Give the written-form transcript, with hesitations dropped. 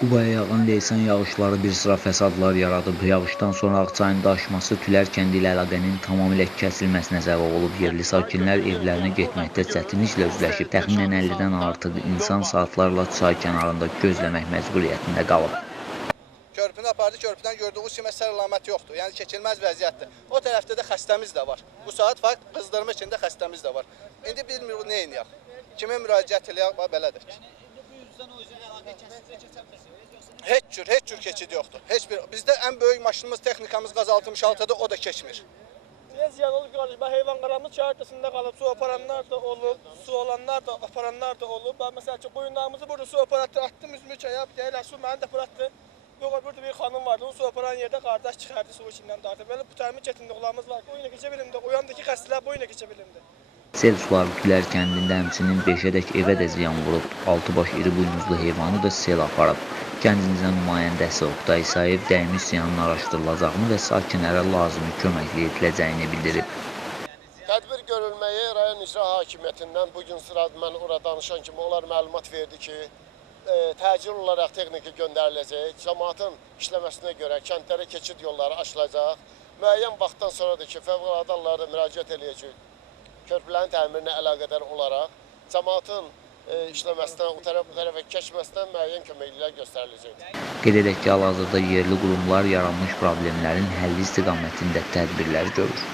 Qubaya yağan leysan yağışları bir sıra fəsadlar yaradıb. Yağışdan sonra Ağçayın daşması Tülər kəndi ilə əlaqənin tamamilə kəsilməsinə səbəb olub. Yerli sakinlər evlərinə getməkdə çətinliklə üzləşib. Təxminən 50-dən artıq insan saatlarla çay kənarında gözləmək məcburiyyətində qalıb. Körpünü apardı, körpüdən gördüyünüz kimi əsər əlamət yoxdur. Yəni keçilməz vəziyyətdir. O tərəfdə də xəstəmiz də var. Bu saat fakt qızdırma içində xəstəmiz də var. İndi bilmirik nə edək. Kimə müraciət eləyək, belədir. Heç cür keçid yoxdur. Bizdə ən böyük maşınımız, texnikamız Qaz 66-dır, o da keçmir. Ziyan olub qardaş, heyvan qaramız şəhərdəsində qalıb, su aparanlar da olub, su olanlar da, aparanlar da olub. Məsəl üçün, qoyunlarımızı burada su aparatı attım, üzümü çaya, deyirlər, su məni də fırlatdı. Burada bir xanım vardı, o su aparan yerdə qardaş çıxardı, su içindən dartdı. Belə bu təmin çətinliklərimiz var ki, o ilə keçə bilimdə, o yandakı xəstələr bu ilə keçə bilimdə. Sel suları Tülər kəndində həmçinin 5-ədək evə də ziyan vurub. 6 baş iri buynuzlu heyvanı da sel aparıb. Kəndimizin nümayəndəsi Oqtay İsayev dəymiş ziyanın araşdırılacağını və sakinlərə lazımi köməklik ediləcəyini bildirib. Tədbir görülməyi rayon icra hakimiyyətindən bugün sırada mən orada danışan kimi onlar məlumat verdi ki, təcil olaraq texnika göndəriləcək, cəmaatın işləməsinə görə kəndlərə keçid yolları açılacaq. Müəyyən vaxtdan sonra da ki, fövqəladə hallarda müraciət edəcək. Körpülərin təmirinə əlaqədar olaraq cəmaatın işləməsinə, o tərəfə keçməsinə müəyyən köməkliklər göstəriləcək. Qeyd edək ki, hal-hazırda yerli qurumlar yaranmış problemlərin həlli istiqamətində tədbirlər görür.